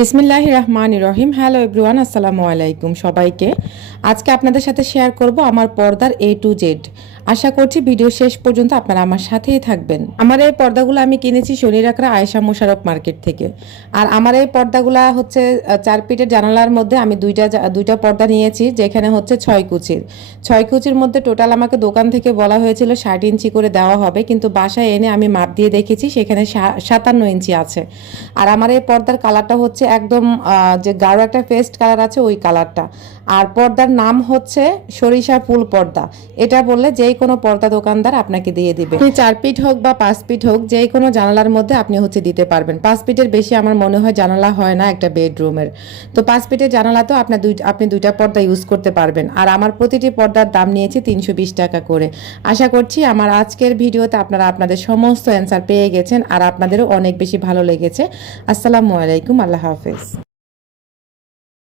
বিসমিল্লাহ রহমান রহিম। Hello everyone আসসালামু আলাইকুম সবাইকে। আজকে আপনাদের সাথে শেয়ার করব আমার পর্দার এ টু জেড আশা করছি ভিডিও শেষ পর্যন্ত আপনারা আমার সাথেই থাকবেন। আমার এই পর্দাগুলো আমি কিনেছি শনির শনিরাকরা আয়েশা মোশারফ মার্কেট থেকে। আর আমার এই পর্দাগুলা হচ্ছে চার পিটের জানালার মধ্যে আমি দুইটা দুইটা পর্দা নিয়েছি, যেখানে হচ্ছে ছয় কুচির। ছয় কুচির মধ্যে টোটাল আমাকে দোকান থেকে বলা হয়েছিল ষাট ইঞ্চি করে দেওয়া হবে, কিন্তু বাসায় এনে আমি মাপ দিয়ে দেখেছি, সেখানে সাতান্ন ইঞ্চি আছে। আর আমার এই পর্দার কালারটা হচ্ছে একদম যে গাঢ় একটা পেস্ট কালার আছে ওই কালারটা আর পর্দার নাম হচ্ছে সরিষা ফুল পর্দা। এটা বললে যেই কোনো পর্দা দোকানদার আপনাকে দিয়ে দিবে। আপনি চার ফিট হোক বা পাঁচ ফিট হোক যেই কোনো জানালার মধ্যে আপনি হচ্ছে দিতে পারবেন। পাঁচ ফিটের বেশি আমার মনে হয় জানালা হয় না একটা বেডরুমের তো পাঁচ ফিটের জানালা তো আপনার দুই, আপনি দুইটা পর্দা ইউজ করতে পারবেন। আর আমার প্রতিটি পর্দার দাম নিয়েছি তিনশো টাকা করে। আশা করছি আমার আজকের ভিডিওতে আপনারা আপনাদের সমস্ত অ্যান্সার পেয়ে গেছেন, আর আপনাদেরও অনেক বেশি ভালো লেগেছে। আসসালামু আলাইকুম, আল্লাহ office.